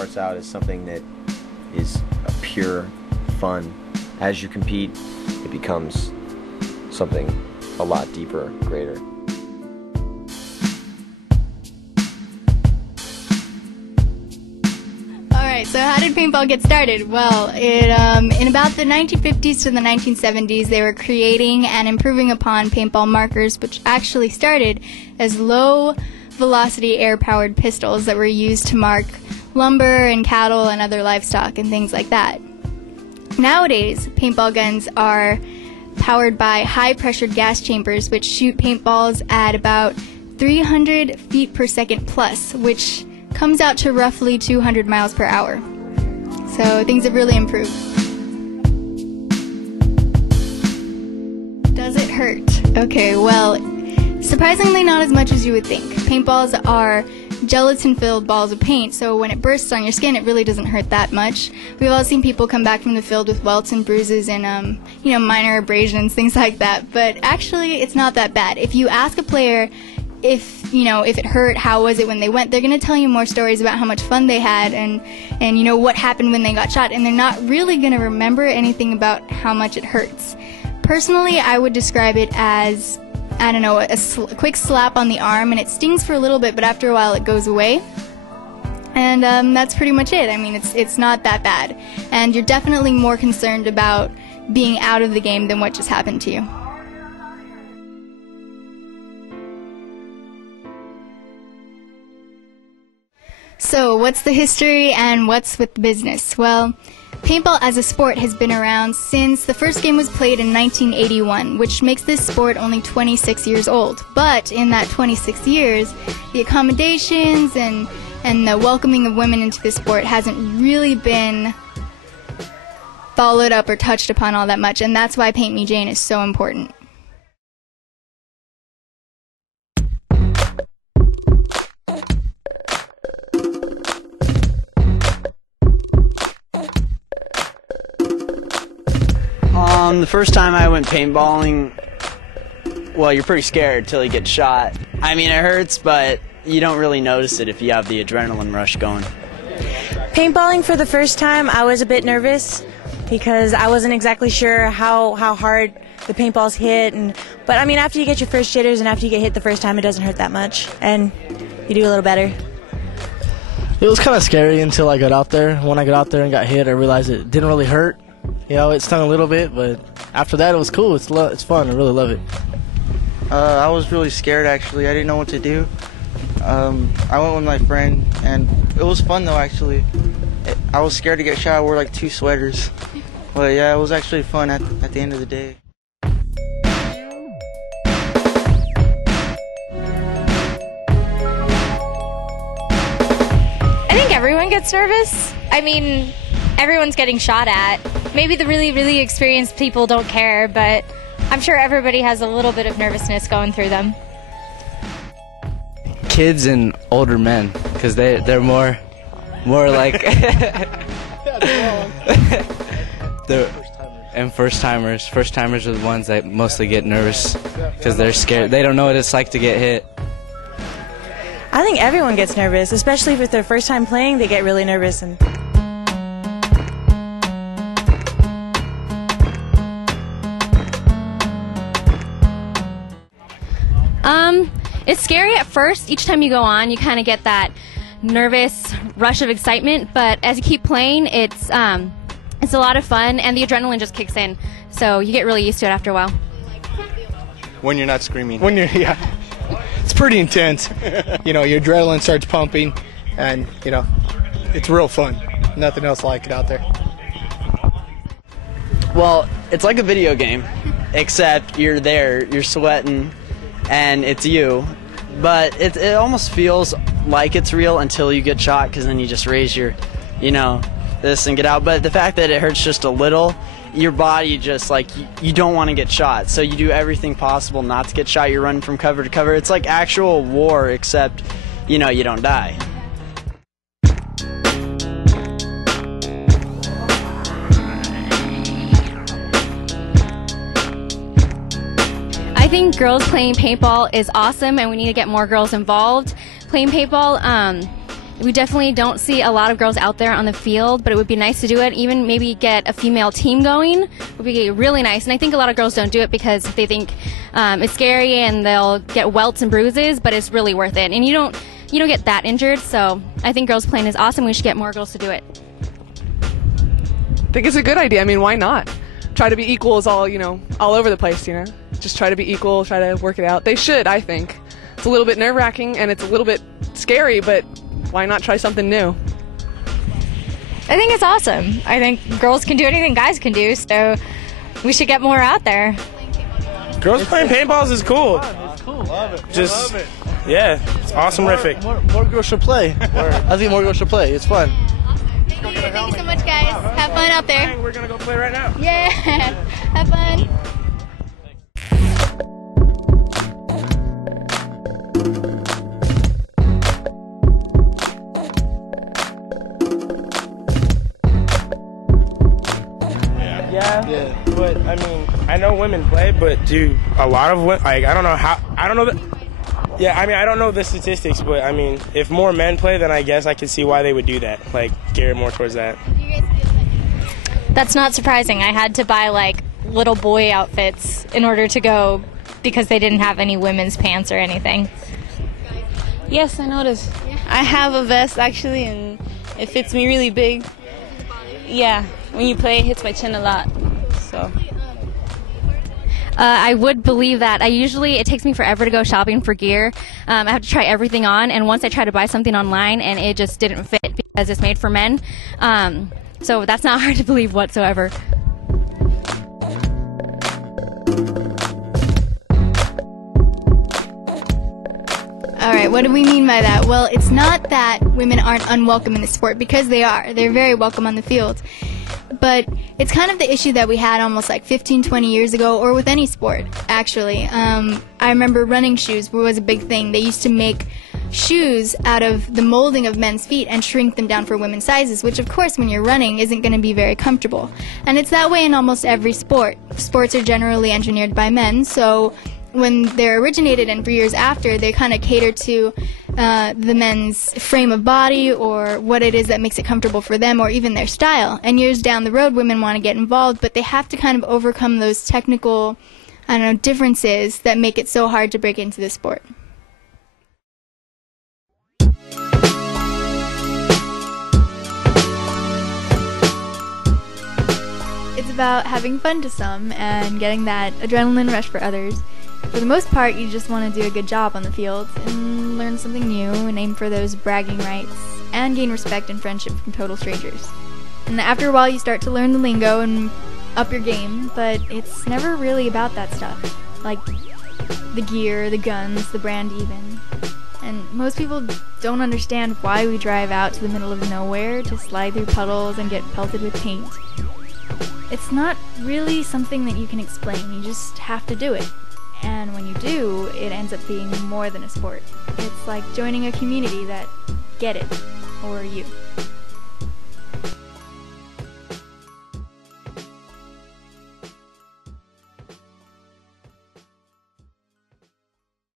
starts out as something that is a pure fun. As you compete, it becomes something a lot deeper, greater. Alright, so how did paintball get started? Well, in about the 1950s to the 1970s, they were creating and improving upon paintball markers, which actually started as low-velocity air-powered pistols that were used to mark lumber and cattle and other livestock and things like that. Nowadays, paintball guns are powered by high-pressured gas chambers, which shoot paintballs at about 300 feet per second plus, which comes out to roughly 200 miles per hour. So things have really improved. Does it hurt? Okay, well, surprisingly not as much as you would think. Paintballs are gelatin-filled balls of paint, so when it bursts on your skin, it really doesn't hurt that much. We've all seen people come back from the field with welts and bruises and, minor abrasions, things like that. But actually, it's not that bad. If you ask a player if it hurt, how was it when they went, they're going to tell you more stories about how much fun they had and what happened when they got shot, and they're not really going to remember anything about how much it hurts. Personally, I would describe it as, I don't know, a quick slap on the arm, and it stings for a little bit, but after a while it goes away. And that's pretty much it. I mean, it's not that bad. And you're definitely more concerned about being out of the game than what just happened to you. So, what's the history and what's with the business? Well, paintball as a sport has been around since the first game was played in 1981, which makes this sport only 26 years old. But in that 26 years, the accommodations and the welcoming of women into the sport hasn't really been followed up or touched upon all that much, and that's why Paint Me Jane is so important. The first time I went paintballing, well, you're pretty scared till you get shot. I mean, it hurts, but you don't really notice it if you have the adrenaline rush going. Paintballing for the first time, I was a bit nervous because I wasn't exactly sure how hard the paintballs hit. But I mean, after you get your first jitters and after you get hit the first time, it doesn't hurt that much, and you do a little better. It was kind of scary until I got out there. When I got out there and got hit, I realized it didn't really hurt. It stung a little bit, but after that it was cool. It's fun. I really love it. I was really scared, actually. I didn't know what to do. I went with my friend, and it was fun, though, actually. I was scared to get shot. I wore, like, 2 sweaters. But, yeah, it was actually fun at the end of the day. I think everyone gets nervous. I mean, everyone's getting shot at. Maybe the really, really experienced people don't care, but I'm sure everybody has a little bit of nervousness going through them. Kids and older men, because they're more like and first timers. First timers are the ones that mostly get nervous because they're scared. They don't know what it's like to get hit. I think everyone gets nervous, especially if it's their first time playing. They get really nervous. It's scary at first. Each time you go on, you kind of get that nervous rush of excitement, but as you keep playing, it's a lot of fun, and the adrenaline just kicks in, so you get really used to it after a while. When you're not screaming. Yeah. It's pretty intense. Your adrenaline starts pumping, and, it's real fun. Nothing else like it out there. Well, it's like a video game, except you're there, you're sweating, and it's you. But it almost feels like it's real until you get shot, because then you just raise your, this and get out. But the fact that it hurts just a little, your body just, like, you don't want to get shot. So you do everything possible not to get shot. You're running from cover to cover. It's like actual war, except, you don't die. I think girls playing paintball is awesome, and we need to get more girls involved. Playing paintball, We definitely don't see a lot of girls out there on the field, but it would be nice to do it. Even maybe get a female team going would be really nice. And I think a lot of girls don't do it because they think it's scary and they'll get welts and bruises, but it's really worth it. And you don't get that injured, so I think girls playing is awesome. We should get more girls to do it. I think it's a good idea. I mean, why not? Try to be equals all over the place, Just try to be equal, try to work it out. They should, I think. It's a little bit nerve-wracking and it's a little bit scary, but why not try something new? I think it's awesome. I think girls can do anything guys can do, so we should get more out there. Girls playing paintballs is cool. It's cool. Love it. Just, yeah, it's awesome-rific. More girls should play. I think more girls should play. It's fun. Thank you so much, guys. Have fun out there. We're going to go play right now. Yeah. Have fun. Yeah, but I mean, I know women play, but do a lot of women, like, I don't know I don't know the statistics, but I mean, if more men play, then I guess I can see why they would do that, like, gear more towards that. That's not surprising. I had to buy, like, little boy outfits in order to go because they didn't have any women's pants or anything. Yes, I noticed. I have a vest, actually, and it fits me really big. Yeah, when you play, it hits my chin a lot, so. I would believe that. It takes me forever to go shopping for gear. I have to try everything on, and once I try to buy something online, and it just didn't fit because it's made for men. So that's not hard to believe whatsoever. All right, what do we mean by that? Well, it's not that women aren't unwelcome in the sport, because they are. They're very welcome on the field. But it's kind of the issue that we had almost like 15, 20 years ago, or with any sport, actually. I remember running shoes was a big thing. They used to make shoes out of the molding of men's feet and shrink them down for women's sizes, which of course when you're running isn't going to be very comfortable. And it's that way in almost every sport. Sports are generally engineered by men, so when they're originated and for years after, they kind of cater to the men's frame of body or what it is that makes it comfortable for them, or even their style. And years down the road, women want to get involved, but they have to kind of overcome those technical, differences that make it so hard to break into the sport. It's about having fun to some and getting that adrenaline rush for others. For the most part, you just want to do a good job on the field and learn something new and aim for those bragging rights and gain respect and friendship from total strangers. And after a while, you start to learn the lingo and up your game, but it's never really about that stuff, like the gear, the guns, the brand even. And most people don't understand why we drive out to the middle of nowhere to slide through puddles and get pelted with paint. It's not really something that you can explain, you just have to do it. And when you do, it ends up being more than a sport. It's like joining a community that get it, or you.